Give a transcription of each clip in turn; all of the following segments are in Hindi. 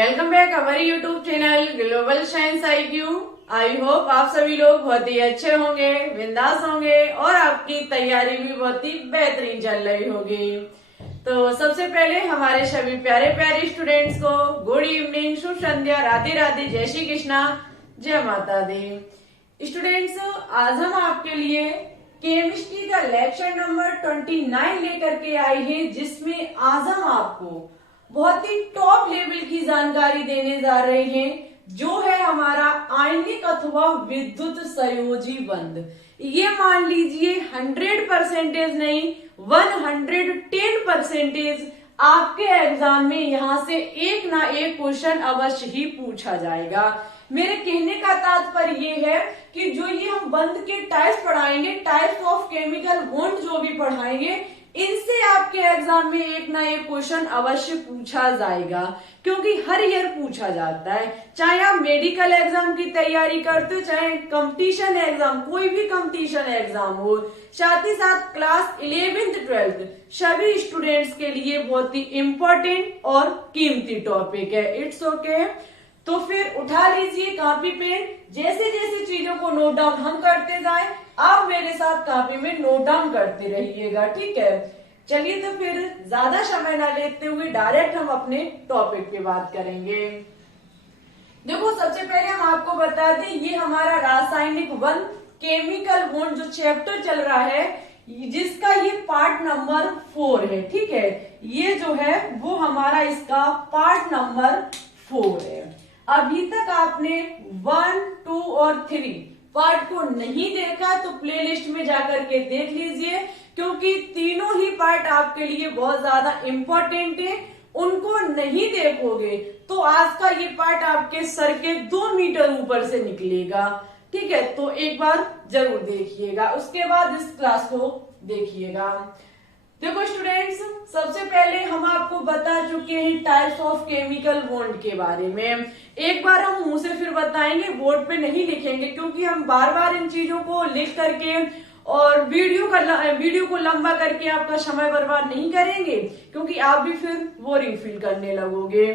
वेलकम बैक हमारे YouTube channel global science IQ। I hope आप सभी लोग बहुत ही अच्छे होंगे, बिंदास होंगे और आपकी तैयारी भी बहुत ही बेहतरीन चल रही होगी। तो सबसे पहले हमारे सभी प्यारे प्यारे स्टूडेंट्स को गुड इवनिंग, शुभ संध्या, राधे राधे, जय श्री कृष्णा, जय माता दी। स्टूडेंट्स, आज हम आपके लिए केमिस्ट्री का लेक्चर नंबर 29 लेकर के आए हैं, जिसमें आज हम आपको बहुत ही टॉप लेवल की जानकारी देने जा रहे हैं, जो है हमारा आयनिक अथवा विद्युत संयोजी बंध। ये मान लीजिए 100% नहीं, 110% आपके एग्जाम में यहाँ से एक ना एक क्वेश्चन अवश्य ही पूछा जाएगा। मेरे कहने का तात्पर्य ये है कि जो ये हम बंध के टाइप्स पढ़ाएंगे, टाइप्स ऑफ केमिकल बॉन्ड जो भी पढ़ाएंगे, इनसे आपके एग्जाम में एक ना एक क्वेश्चन अवश्य पूछा जाएगा, क्योंकि हर ईयर पूछा जाता है। चाहे आप मेडिकल एग्जाम की तैयारी करते हो, चाहे कंपटीशन एग्जाम, कोई भी कंपटीशन एग्जाम हो, साथ ही साथ क्लास 11th 12th सभी स्टूडेंट्स के लिए बहुत ही इम्पोर्टेंट और कीमती टॉपिक है। It's okay. तो फिर उठा लीजिए कॉपी पेन, जैसे जैसे चीजों को नोट डाउन हम करते जाएं, आप मेरे साथ कॉपी में नोट डाउन करते रहिएगा, ठीक है। चलिए तो फिर ज्यादा समय ना लेते हुए डायरेक्ट हम अपने टॉपिक पे बात करेंगे। देखो, सबसे पहले हम आपको बता दें, ये हमारा रासायनिक बंध केमिकल बॉन्ड जो चैप्टर चल रहा है, जिसका ये पार्ट नंबर 4 है, ठीक है। ये जो है वो हमारा इसका पार्ट नंबर 4 है। अभी तक आपने 1, 2 और 3 पार्ट को नहीं देखा तो प्लेलिस्ट में जाकर के देख लीजिए, क्योंकि तीनों ही पार्ट आपके लिए बहुत ज्यादा इम्पोर्टेंट है। उनको नहीं देखोगे तो आज का ये पार्ट आपके सर के 2 मीटर ऊपर से निकलेगा, ठीक है। तो एक बार जरूर देखिएगा, उसके बाद इस क्लास को देखिएगा। देखो स्टूडेंट्स, सबसे पहले हम आपको बता चुके हैं टाइप्स ऑफ केमिकल बॉन्ड के बारे में। एक बार हम मुंह से फिर बताएंगे, बोर्ड पे नहीं लिखेंगे, क्योंकि हम बार बार इन चीजों को लिख करके और वीडियो को लंबा करके आपका समय बर्बाद नहीं करेंगे, क्योंकि आप भी फिर बोरिंग फील करने लगोगे।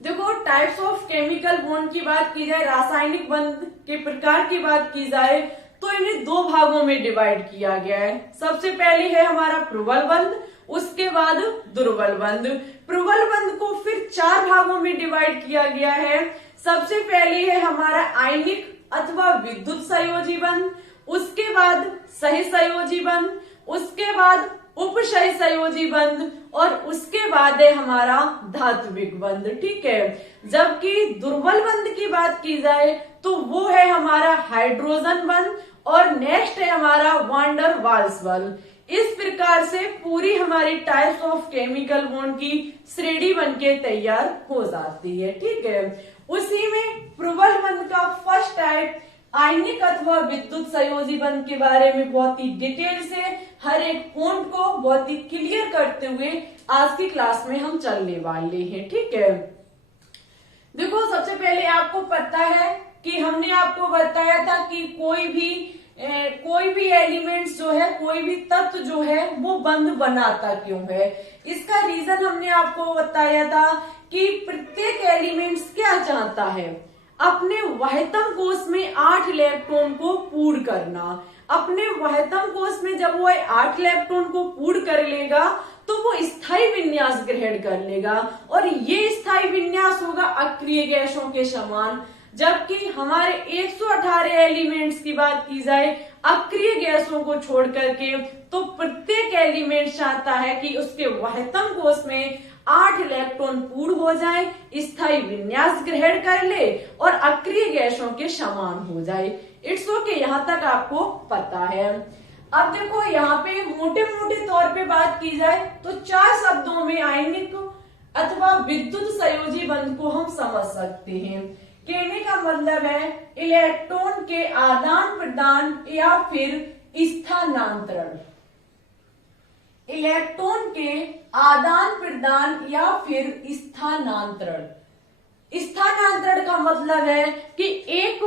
देखो, टाइप्स ऑफ केमिकल बॉन्ड की बात की जाए, रासायनिक बंध के प्रकार की बात की जाए, तो इन्हें 2 भागों में डिवाइड किया गया है। सबसे पहले है हमारा प्रबल बंध, उसके बाद दुर्बल बंध। प्रबल बंध को फिर 4 भागों में डिवाइड किया गया है। सबसे पहले है हमारा आयनिक अथवा विद्युत संयोजी बंध, उसके बाद सहसंयोजी बंध, उसके बाद उपसह संयोजी बंध और उसके बाद है हमारा धात्विक बंध, ठीक है। जबकि दुर्बल बंध की बात की जाए तो वो है हमारा हाइड्रोजन बंध और नेक्स्ट है हमारा वांडर वाल्स बंध। इस प्रकार से पूरी हमारी टाइप्स ऑफ केमिकल बॉन्ड की श्रेणी बनके तैयार हो जाती है, ठीक है। उसी में प्रबल बंध का फर्स्ट टाइप आयनिक अथवा विद्युत संयोजी बंध के बारे में बहुत ही डिटेल से हर एक पॉइंट को बहुत ही क्लियर करते हुए आज की क्लास में हम चलने वाले हैं, ठीक है। देखो, सबसे पहले आपको पता है कि हमने आपको बताया था कि कोई भी एलिमेंट्स जो है, कोई भी तत्व जो है वो बंध बनाता क्यों है। इसका रीजन हमने आपको बताया था कि प्रत्येक एलिमेंट्स क्या चाहता है, अपने वहतम कोश में 8 इलेक्ट्रॉन को पूर्ण करना। अपने वहतम कोश में जब वो 8 इलेक्ट्रॉन को पूर्ण कर लेगा तो वो स्थायी विन्यास ग्रहण कर लेगा, और ये स्थायी विन्यास होगा अक्रिय गैसों के समान। जबकि हमारे 118 एलिमेंट्स की बात की जाए अक्रिय गैसों को छोड़ करके, तो प्रत्येक एलिमेंट चाहता है कि उसके वहतम कोश में 8 इलेक्ट्रॉन पूर्ण हो जाए, स्थायी विन्यास ग्रहण कर ले और अक्रिय गैसों के समान हो जाए। इट्स ओके, यहाँ तक आपको पता है। अब देखो, यहाँ पे मोटे मोटे तौर पे बात की जाए तो 4 शब्दों में आयनिक अथवा विद्युत संयोजी बंध को हम समझ सकते हैं। कहने का मतलब है इलेक्ट्रॉन के आदान प्रदान या फिर स्थानांतरण। इलेक्ट्रॉन के आदान प्रदान या फिर स्थानांतरण। स्थानांतरण का मतलब है कि एक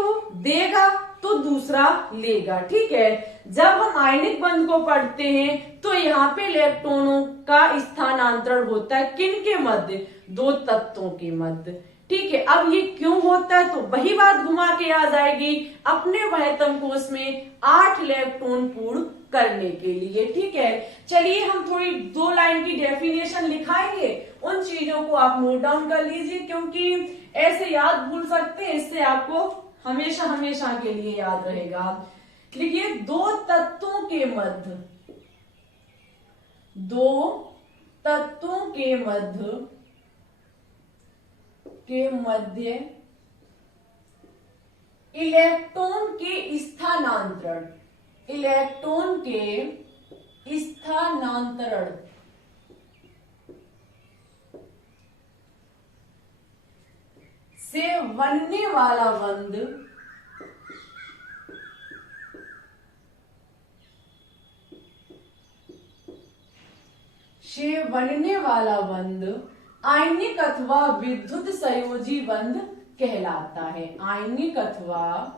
देगा तो दूसरा लेगा, ठीक है। जब हम आयनिक बंध को पढ़ते हैं तो यहाँ पे इलेक्ट्रॉनों का स्थानांतरण होता है, किन के मध्य, दो तत्वों के मध्य। ठीक है, अब ये क्यों होता है तो वही बात घुमा के आ जाएगी अपने वहतम कोश में 8 इलेक्ट्रॉन पूर्ण करने के लिए। ठीक है, चलिए हम थोड़ी 2 लाइन की डेफिनेशन लिखाएंगे, उन चीजों को आप नोट डाउन कर लीजिए, क्योंकि ऐसे याद भूल सकते हैं, इससे आपको हमेशा हमेशा के लिए याद रहेगा। लिखिए, दो तत्वों के मध्य, दो तत्वों के मध्य इलेक्ट्रॉन के स्थानांतरण, इलेक्ट्रॉन के स्थानांतरण से बनने वाला बंध आयनिक अथवा विद्युत संयोजी बंध कहलाता है। आयनिक अथवा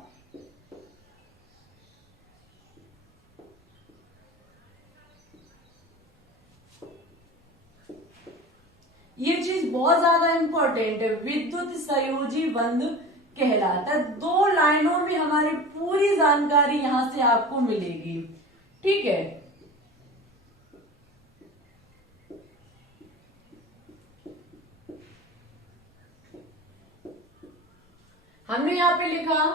ये चीज बहुत ज्यादा इंपॉर्टेंट है, विद्युत संयोजी बंध कहलाता है। 2 लाइनों में हमारी पूरी जानकारी यहां से आपको मिलेगी। ठीक है, हमने यहाँ पे लिखा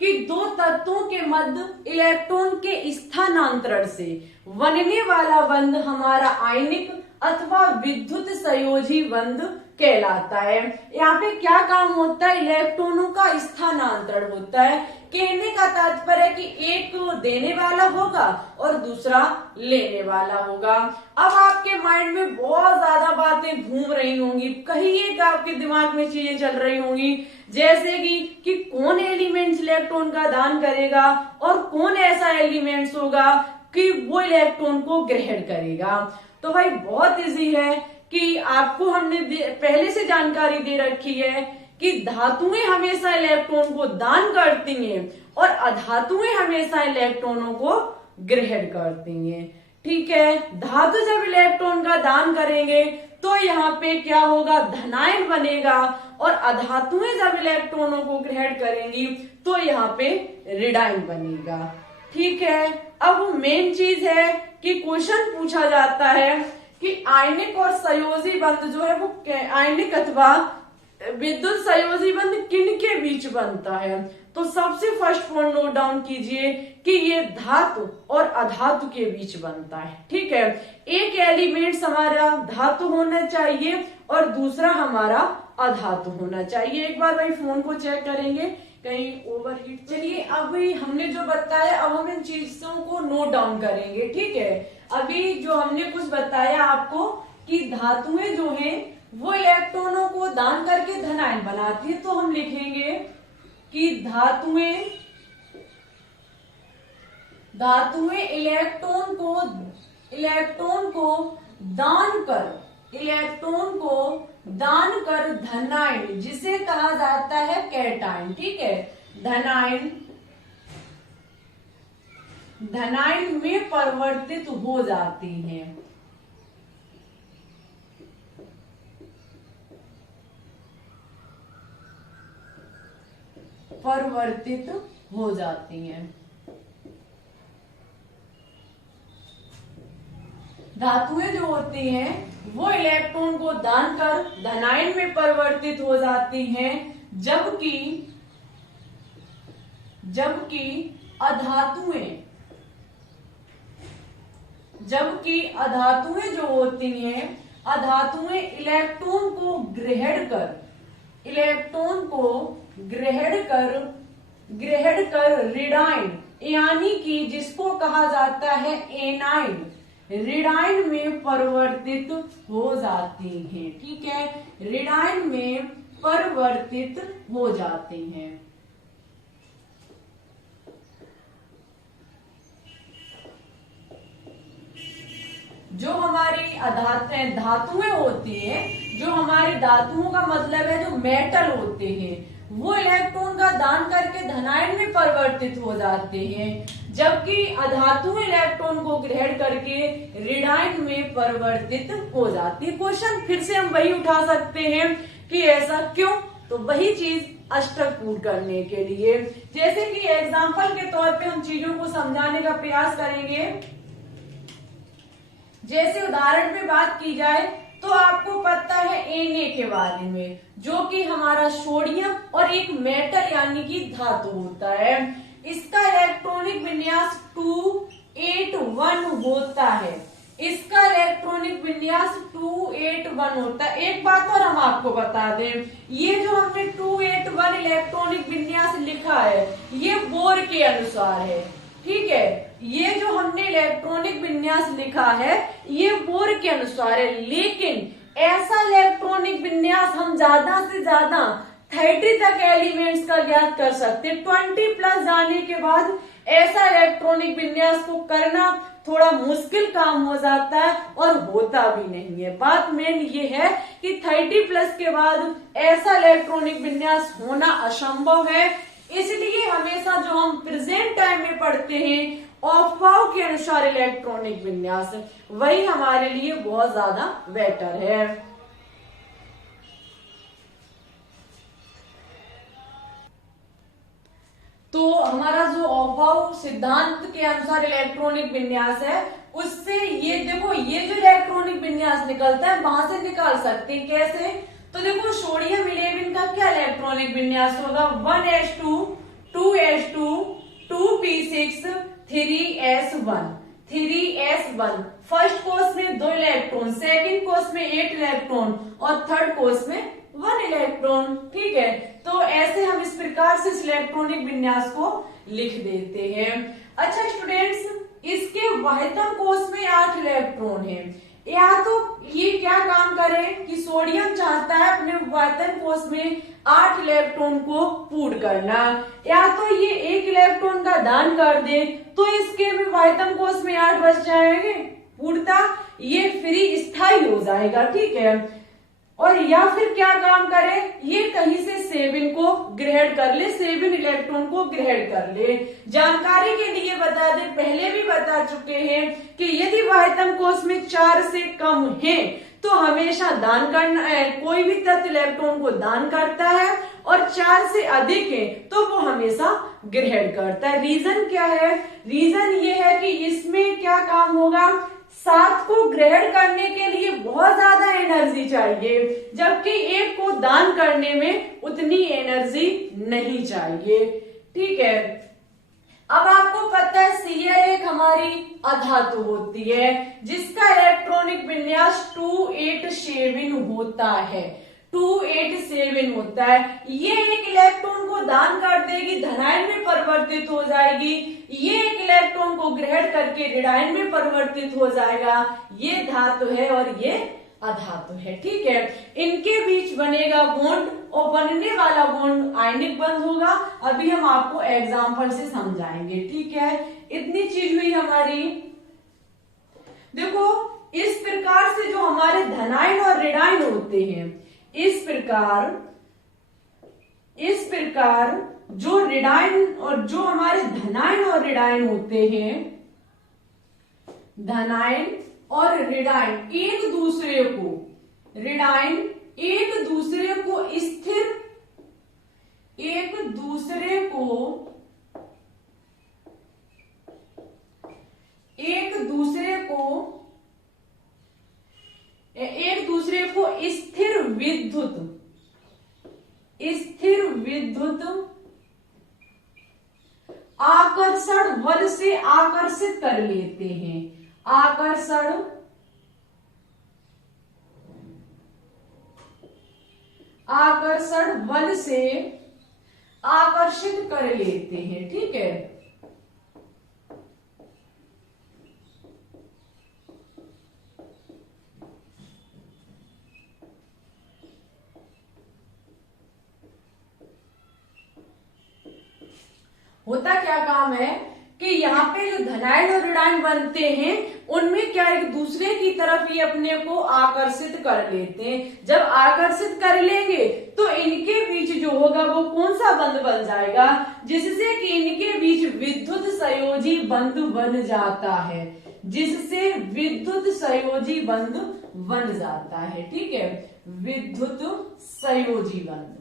कि दो तत्वों के मध्य इलेक्ट्रॉन के स्थानांतरण से बनने वाला बंध हमारा आयनिक अथवा विद्युत संयोजी बंध कहलाता है। यहाँ पे क्या काम होता है, इलेक्ट्रॉनों का स्थानांतरण होता है। कहने का तात्पर्य है कि एक देने वाला होगा और दूसरा लेने वाला होगा। अब आपके माइंड में बहुत ज्यादा बातें घूम रही होंगी, कहीं एक आपके दिमाग में चीजें चल रही होंगी, जैसे कि कौन एलिमेंट्स इलेक्ट्रॉन का दान करेगा और कौन ऐसा एलिमेंट्स होगा कि वो इलेक्ट्रॉन को ग्रहण करेगा। तो भाई बहुत इजी है कि आपको हमने पहले से जानकारी दे रखी है कि धातुएं हमेशा इलेक्ट्रॉन को दान करती हैं और अधातुएं हमेशा इलेक्ट्रॉनों को ग्रहण करती हैं। ठीक है, धातु जब इलेक्ट्रॉन का दान करेंगे तो यहाँ पे क्या होगा, धनायन बनेगा, और अधातुएं जब इलेक्ट्रॉनों को ग्रहण करेंगी तो यहाँ पे ऋणायन बनेगा। ठीक है, अब मेन चीज है कि क्वेश्चन पूछा जाता है कि आयनिक और संयोजी बंध जो है वो आयनिक अथवा विद्युत संयोजी बंध किन के बीच बनता है। तो सबसे फर्स्ट पॉइंट नोट डाउन कीजिए कि ये धातु और अधातु के बीच बनता है। ठीक है, एक एलिमेंट्स हमारा धातु होना चाहिए और दूसरा हमारा अधातु होना चाहिए। एक बार भाई फोन को चेक करेंगे कहीं ओवरहीट। चलिए, अभी हमने जो बताया अब हम इन चीजों को नोट डाउन करेंगे। ठीक है, अभी जो हमने कुछ बताया आपको कि धातुएं जो हैं वो इलेक्ट्रॉनों को दान करके धनायन बनाती है, तो हम लिखेंगे कि धातुएं इलेक्ट्रॉन को दान कर धनायन, जिसे कहा जाता है कैटायन। ठीक है, धनायन में परिवर्तित हो जाती हैं। धातुएं जो होती हैं वो इलेक्ट्रॉन को दान कर धनायन में परिवर्तित हो जाती हैं, जबकि अधातुएं जो होती हैं, अधातुएं इलेक्ट्रॉन को ग्रहण कर ऋणायन, यानी कि जिसको कहा जाता है एनायन, ऋणायन में परिवर्तित हो जाती हैं। ठीक है, ऋणायन में परिवर्तित हो जाती हैं। जो हमारी धातुएं होती हैं, जो हमारी धातुओं का मतलब है जो मेटल होते हैं, वो इलेक्ट्रॉन का दान करके धनायन में परिवर्तित परिवर्तित हो जाते हैं, जबकि अधातु इलेक्ट्रॉन को ग्रहण करके ऋणायन में परिवर्तित हो जाती है। क्वेश्चन फिर से हम वही उठा सकते हैं कि ऐसा क्यों, तो वही चीज अष्टक पूर्ण करने के लिए, जैसे कि एग्जाम्पल के तौर पे हम चीजों को समझाने का प्रयास करेंगे। जैसे उदाहरण पे बात की जाए तो आपको पता है Na के बारे में, जो कि हमारा सोडियम और एक मेटल यानी कि धातु होता है। इसका इलेक्ट्रॉनिक विन्यास 281 होता है। इसका इलेक्ट्रॉनिक विन्यास 281 होता है। एक बात और हम आपको बता दें, ये जो हमने 281 इलेक्ट्रॉनिक विन्यास लिखा है ये बोर के अनुसार है, ठीक है। ये जो हमने इलेक्ट्रॉनिक विन्यास लिखा है ये बोर के अनुसार है, लेकिन ऐसा इलेक्ट्रॉनिक विन्यास हम ज्यादा से ज्यादा 30 तक एलिमेंट्स का ज्ञात कर सकते हैं। 20 प्लस जाने के बाद ऐसा इलेक्ट्रॉनिक विन्यास को करना थोड़ा मुश्किल काम हो जाता है और होता भी नहीं है। बात मेन ये है कि 30 प्लस के बाद ऐसा इलेक्ट्रॉनिक विन्यास होना असंभव है। इसलिए हमेशा जो हम प्रेजेंट टाइम में पढ़ते हैं अफवाह के अनुसार इलेक्ट्रॉनिक विन्यास, वही हमारे लिए बहुत ज्यादा बेटर है। तो हमारा जो अफवाह सिद्धांत के अनुसार इलेक्ट्रॉनिक विन्यास है, उससे ये देखो ये जो इलेक्ट्रॉनिक विन्यास निकलता है वहां से निकाल सकते हैं। कैसे? तो देखो सोडियम 11 का क्या इलेक्ट्रॉनिक विन्यास होगा? 1s2 2s2 2p6 3s1 3s1। First course में 2 इलेक्ट्रॉन, सेकंड कोर्स में 8 इलेक्ट्रॉन और थर्ड कोर्स में 1 इलेक्ट्रॉन, ठीक है। तो ऐसे हम इस प्रकार से इस इलेक्ट्रॉनिक विन्यास को लिख देते हैं। अच्छा स्टूडेंट्स, इसके वाहितम कोष में 8 इलेक्ट्रॉन है। या तो ये क्या काम करे कि सोडियम चाहता है अपने वाहितम कोष में 8 इलेक्ट्रॉन को पूर्ण करना, या तो ये 1 इलेक्ट्रॉन का दान कर दे तो इसके में वाहितम कोष में 8 बच जाएंगे, पूर्णता ये फ्री स्थायी हो जाएगा, ठीक है। और या फिर क्या काम करे, ये कहीं से 7 को ग्रहण कर ले, 7 इलेक्ट्रॉन को ग्रहण कर ले। जानकारी के लिए बता दें, पहले भी बता चुके हैं कि यदि वाहितम कोष में 4 से कम है तो हमेशा दान करना है, कोई भी तत्व इलेक्ट्रॉन को दान करता है, और 4 से अधिक है तो वो हमेशा ग्रहण करता है। रीजन क्या है? रीजन ये है कि इसमें क्या काम होगा, 7 को ग्रहण करने के लिए बहुत ज्यादा एनर्जी चाहिए, जबकि 1 को दान करने में उतनी एनर्जी नहीं चाहिए, ठीक है। अब आपको पता है Cl एक हमारी अधातु होती है जिसका इलेक्ट्रॉनिक विन्यास 287 होता है, 287 होता है। ये एक इलेक्ट्रॉन को दान कर देगी, धनायन में परिवर्तित हो जाएगी। ये एक इलेक्ट्रॉन को ग्रहण करके ऋणायन में परिवर्तित हो जाएगा। ये धातु है और ये अधातु है, ठीक है। इनके बीच बनेगा बॉन्ड और बनने वाला बॉन्ड आयनिक बंध होगा। अभी हम आपको एग्जाम्पल से समझाएंगे, ठीक है। इतनी चीज हुई हमारी। देखो इस प्रकार से जो हमारे धनायन और ऋणायन होते हैं, इस प्रकार जो ऋणायन और जो हमारे धनायन और ऋणायन होते हैं, धनायन और ऋणायन एक दूसरे को, ऋणायन एक दूसरे को स्थिर, एक दूसरे को स्थिर विद्युत आकर्षण बल से आकर्षित कर लेते हैं। आकर्षण बल से आकर्षित कर लेते हैं, ठीक है। होता क्या काम है कि यहाँ पे जो धनायन और ऋणायन बनते हैं उनमें क्या एक दूसरे की तरफ ये अपने को आकर्षित कर लेते हैं। जब आकर्षित कर लेंगे तो इनके बीच जो होगा वो कौन सा बंध बन जाएगा? जिससे कि इनके बीच विद्युत संयोजी बंध बन जाता है, जिससे विद्युत संयोजी बंध बन जाता है। ठीक है, विद्युत संयोजी बंध।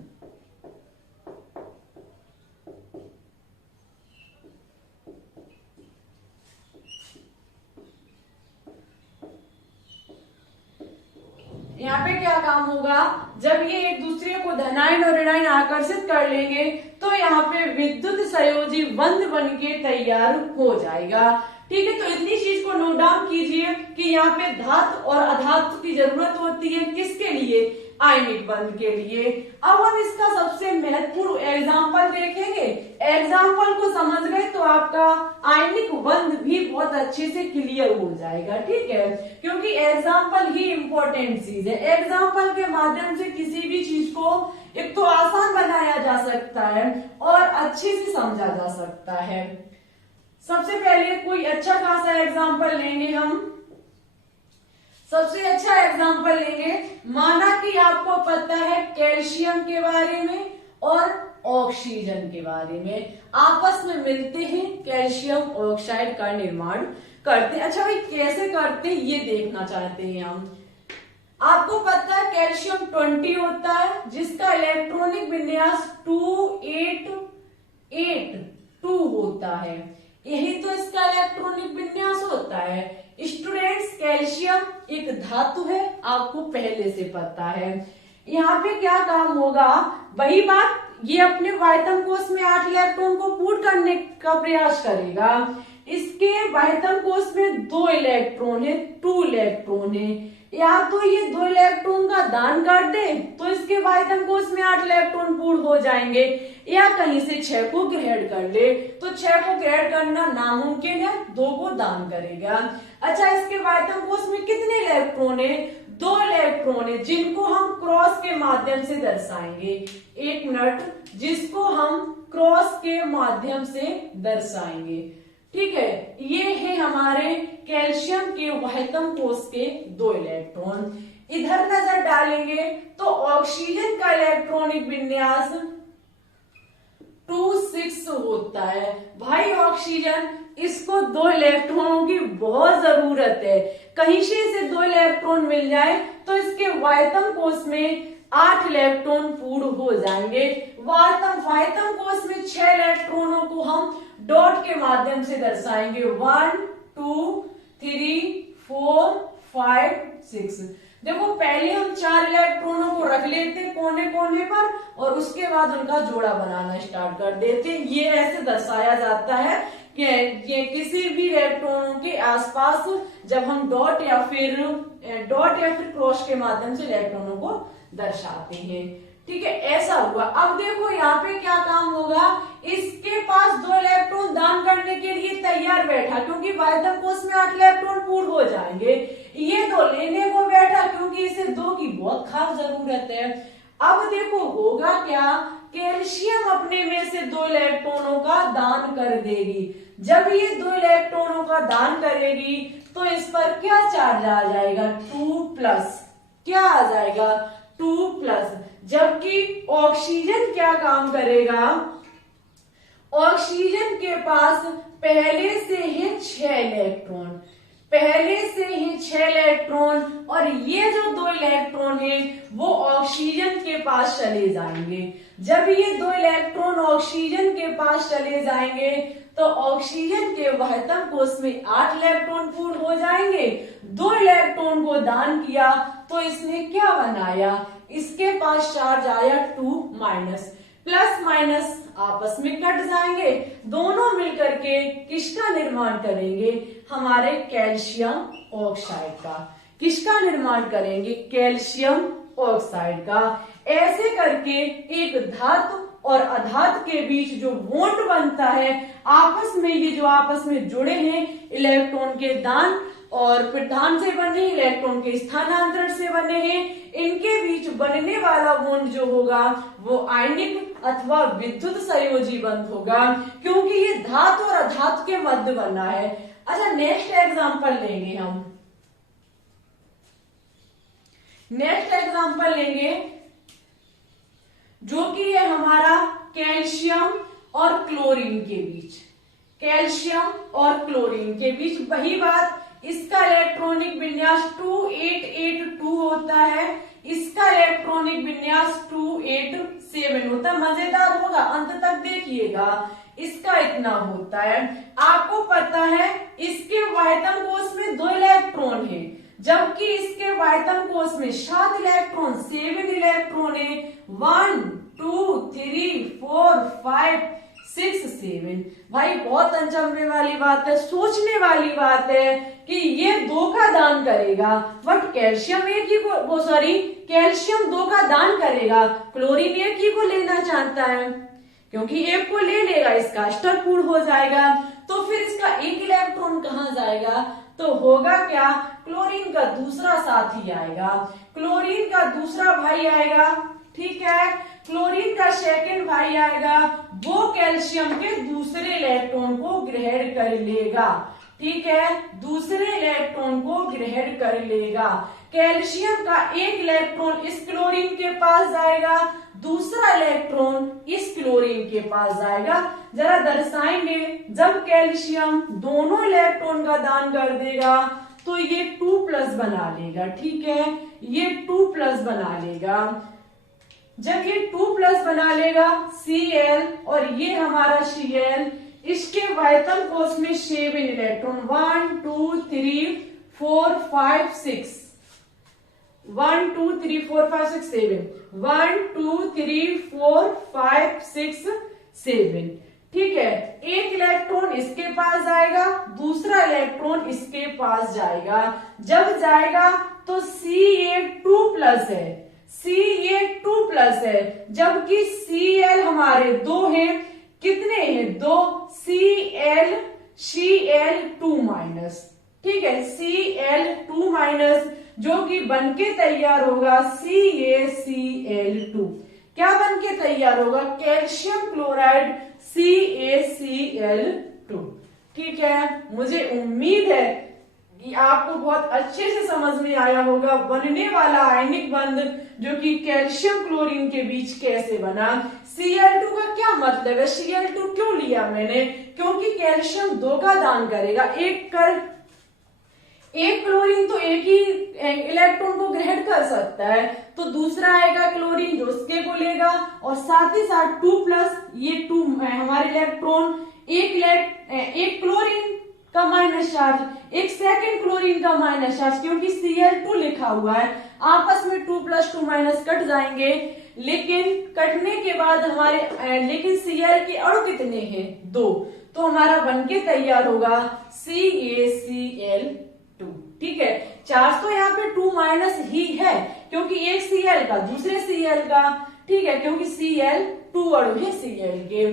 यहाँ पे क्या काम होगा, जब ये एक दूसरे को धनायन और ऋणायन आकर्षित कर लेंगे तो यहाँ पे विद्युत संयोजी बंध बनके तैयार हो जाएगा। ठीक है, तो इतनी चीज को नोट डाउन कीजिए कि यहाँ पे धातु और अधातु की जरूरत होती है, किसके लिए, आयनिक बंध के लिए। अब हम इसका सबसे महत्वपूर्ण एग्जाम्पल देखेंगे। एग्जाम्पल को समझ गए तो आपका आयनिक बंध भी बहुत अच्छे से क्लियर हो जाएगा। ठीक है, क्योंकि एग्जाम्पल ही इंपॉर्टेंट चीज है। एग्जाम्पल के माध्यम से किसी भी चीज को एक तो आसान बनाया जा सकता है और अच्छे से समझा जा सकता है। सबसे पहले कोई अच्छा खासा एग्जाम्पल लेंगे हम। सबसे अच्छा एग्जाम्पल लेंगे, माना कि आपको पता है कैल्शियम के बारे में और ऑक्सीजन के बारे में, आपस में मिलते हैं कैल्शियम ऑक्साइड का निर्माण करते हैं। अच्छा भाई कैसे करते हैं ये देखना चाहते हैं हम। आपको पता है कैल्शियम 20 होता है, जिसका इलेक्ट्रॉनिक विन्यास 288 होता है, यही तो इसका इलेक्ट्रॉनिक विन्यास होता है। स्टूडेंट्स, कैल्शियम एक धातु है, आपको पहले से पता है। यहाँ पे क्या काम होगा, वही बात, ये अपने वायतम कोश में 8 इलेक्ट्रॉन को पूर्ण करने का प्रयास करेगा। इसके वायतम कोश में 2 इलेक्ट्रॉन है, 2 इलेक्ट्रॉन है। या तो ये 2 इलेक्ट्रॉन का दान कर दे तो इसके वायतम कोश में 8 इलेक्ट्रॉन पूर्ण हो जाएंगे, या कहीं से 6 को ग्रहण कर ले तो 6 को ग्रहण करना नामुमकिन है, 2 को दान करेगा। अच्छा, इसके वायतम कोश में कितने इलेक्ट्रॉन है, 2 इलेक्ट्रॉन है, जिनको हम क्रॉस के माध्यम से दर्शाएंगे। 1 मिनट, जिसको हम क्रॉस के माध्यम से दर्शाएंगे। ठीक है, ये है हमारे कैल्शियम के वायतम कोश के 2 इलेक्ट्रॉन। इधर नजर डालेंगे तो ऑक्सीजन का इलेक्ट्रॉनिक विन्यास 26 होता है। भाई ऑक्सीजन, इसको 2 इलेक्ट्रॉनों की बहुत जरूरत है। कहीं से इसे 2 इलेक्ट्रॉन मिल जाए तो इसके वायतम कोश में 8 इलेक्ट्रॉन पूर्ण हो जाएंगे। वायतम कोश में 6 इलेक्ट्रॉनों को हम डॉट के माध्यम से दर्शाएंगे। 1 2 3 4 5 6। देखो पहले हम 4 इलेक्ट्रॉनों को रख लेते कोने कोने पर और उसके बाद उनका जोड़ा बनाना स्टार्ट कर देते। ये ऐसे दर्शाया जाता है कि ये किसी भी इलेक्ट्रॉनों के आसपास जब हम डॉट या फिर क्रॉस के माध्यम से इलेक्ट्रॉनों को दर्शाते हैं। ठीक है, ऐसा हुआ। अब देखो यहाँ पे क्या काम होगा, इसके पास 2 इलेक्ट्रॉन दान करने के लिए तैयार बैठा, क्योंकि वायतम कोश में 8 इलेक्ट्रॉन पूर्ण हो जाएंगे। ये 2 लेने को बैठा क्योंकि इसे 2 की बहुत खास जरूरत है। अब देखो होगा क्या, कैल्शियम अपने में से 2 इलेक्ट्रॉनों का दान कर देगी। जब ये 2 इलेक्ट्रॉनों का दान करेगी तो इस पर क्या चार्ज आ जाएगा, 2+। क्या आ जाएगा, 2+। जबकि ऑक्सीजन क्या काम करेगा, ऑक्सीजन के पास पहले से ही 6 इलेक्ट्रॉन, और ये जो 2 इलेक्ट्रॉन है वो ऑक्सीजन के पास चले जाएंगे। जब ये 2 इलेक्ट्रॉन ऑक्सीजन के पास चले जाएंगे तो ऑक्सीजन के वायतम कोश में 8 इलेक्ट्रॉन पूर्ण हो जाएंगे। 2 इलेक्ट्रॉन को दान किया तो इसने क्या बनाया, इसके पास चार्ज आया 2-, प्लस माइनस आपस में कट जाएंगे, दोनों मिलकर के किसका निर्माण करेंगे, हमारे कैल्शियम ऑक्साइड का। किसका निर्माण करेंगे, कैल्शियम ऑक्साइड का। ऐसे करके एक धातु और अधातु के बीच जो बॉन्ड बनता है, आपस में ये जो आपस में जुड़े हैं इलेक्ट्रॉन के दान और प्रदान से बने, इलेक्ट्रॉन के स्थानांतरण से बने हैं, इनके बीच बनने वाला बॉन्ड जो होगा वो आयनिक अथवा विद्युत संयोजी बंध होगा, क्योंकि ये धातु और अधातु के मध्य बना है। अच्छा, नेक्स्ट एग्जांपल लेंगे हम। नेक्स्ट एग्जांपल लेंगे जो कि है हमारा कैल्शियम और क्लोरीन के बीच, कैल्शियम और क्लोरीन के बीच। वही बात, इसका इलेक्ट्रॉनिक विन्यास 2882 होता है, इसका इलेक्ट्रॉनिक विन्यास 287 होता है। मजेदार होगा, अंत तक देखिएगा। इसका इतना होता है। आपको पता है इसके वायतन कोष में 2 इलेक्ट्रॉन है, जबकि इसके वायतन कोष में 7 इलेक्ट्रॉन, 7 इलेक्ट्रॉन है। 1 2 3 4 5 6 7। भाई बहुत अचंभे वाली बात है, सोचने वाली बात है कि ये 2 का दान करेगा, बट कैल्शियम एक ही को, कैल्शियम 2 का दान करेगा, क्लोरीन एक ही को लेना चाहता है, क्योंकि एक को ले लेगा इसका अष्टक पूर्ण हो जाएगा। तो फिर इसका एक इलेक्ट्रॉन कहाँ जाएगा? तो होगा क्या, क्लोरीन का दूसरा साथी आएगा, क्लोरीन का दूसरा भाई आएगा, ठीक है। क्लोरीन का सेकंड भाई आएगा, वो कैल्शियम के दूसरे इलेक्ट्रॉन को ग्रहण कर लेगा, ठीक है, दूसरे इलेक्ट्रॉन को ग्रहण कर लेगा। कैल्शियम का एक इलेक्ट्रॉन इस क्लोरीन के पास जाएगा, दूसरा इलेक्ट्रॉन इस क्लोरीन के पास जाएगा। जरा दर्शाएंगे, जब कैल्शियम दोनों इलेक्ट्रॉन का दान कर देगा तो ये 2+ बना लेगा, ठीक है, ये 2+ बना लेगा। जब ये 2+ बना लेगा Cl, और ये हमारा Cl, इसके वायतन कोष में 7 इलेक्ट्रॉन, 1 2 3 4 5 6, 1 2 3 4 5 6 7, 1 2 3 4 5 6 7, ठीक है। एक इलेक्ट्रॉन इसके पास जाएगा, दूसरा इलेक्ट्रॉन इसके पास जाएगा। जब जाएगा तो Ca2+ है, Ca2+ है, जबकि Cl हमारे 2 हैं, कितने हैं? 2, Cl2-, ठीक है, Cl2-, जो कि बनके तैयार होगा CaCl2। क्या बनके तैयार होगा? कैल्शियम क्लोराइड CaCl2, ठीक है। मुझे उम्मीद है कि आपको बहुत अच्छे से समझ में आया होगा बनने वाला आयनिक बंध जो कि कैल्शियम क्लोरीन के बीच कैसे बना। Cl2 का क्या मतलब है, Cl2 क्यों लिया मैंने? क्योंकि कैल्शियम 2 का दान करेगा, एक क्लोरीन तो एक ही इलेक्ट्रॉन को ग्रहण कर सकता है, तो दूसरा आएगा क्लोरीन जो उसके को लेगा, और साथ ही साथ 2+, ये 2 हमारे इलेक्ट्रॉन, एक क्लोरीन का माइनस चार्ज, एक सेकंड क्लोरीन का माइनस चार्ज, क्योंकि Cl2 लिखा हुआ है, आपस में 2+2 - कट जाएंगे, लेकिन कटने के बाद लेकिन Cl के अणु कितने हैं? 2, तो हमारा बनके तैयार होगा CaCl2, ठीक है। चार्ज तो यहाँ पे 2- ही है, क्योंकि एक Cl का दूसरे Cl का, ठीक है, क्योंकि Cl2 अणु है Cl के,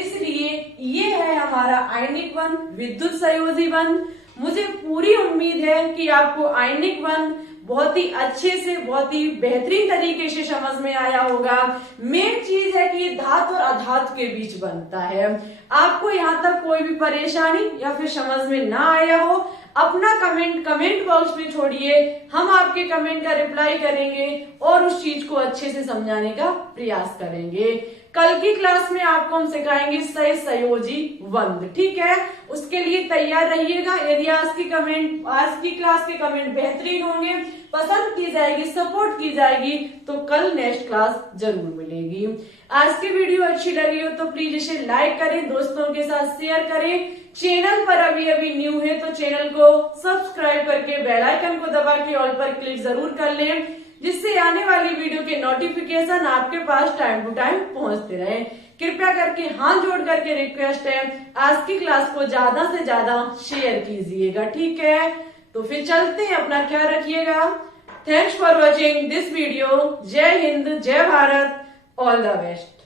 इसलिए ये है हमारा आयनिक बंध, विद्युत संयोजी बंध। मुझे पूरी उम्मीद है कि आपको आयनिक बंध बहुत ही अच्छे से, बहुत ही बेहतरीन तरीके से समझ में आया होगा। मेन चीज है कि ये धातु और अधातु के बीच बनता है। आपको यहाँ तक कोई भी परेशानी या फिर समझ में ना आया हो, अपना कमेंट बॉक्स में छोड़िए, हम आपके कमेंट का रिप्लाई करेंगे और उस चीज को अच्छे से समझाने का प्रयास करेंगे। कल की क्लास में आपको हम सिखाएंगे सहसंयोजी बंध, ठीक है। उसके लिए तैयार रहिएगा। यदि आज की क्लास के कमेंट बेहतरीन होंगे, पसंद की जाएगी, सपोर्ट की जाएगी, तो कल नेक्स्ट क्लास जरूर मिलेगी। आज की वीडियो अच्छी लगी हो तो प्लीज इसे लाइक करें, दोस्तों के साथ शेयर करें। चैनल पर अभी न्यू है तो चैनल को सब्सक्राइब करके बेल आइकन को दबा के ऑल पर क्लिक जरूर कर लें, जिससे आने वाली वीडियो के नोटिफिकेशन आपके पास टाइम टू टाइम पहुंचते रहे। कृपया करके हाथ जोड़ करके रिक्वेस्ट है, आज की क्लास को ज्यादा से ज्यादा शेयर कीजिएगा, ठीक है। तो फिर चलते हैं, अपना ख्याल रखिएगा। Thanks for watching this video. जय हिंद, जय भारत, ऑल द बेस्ट।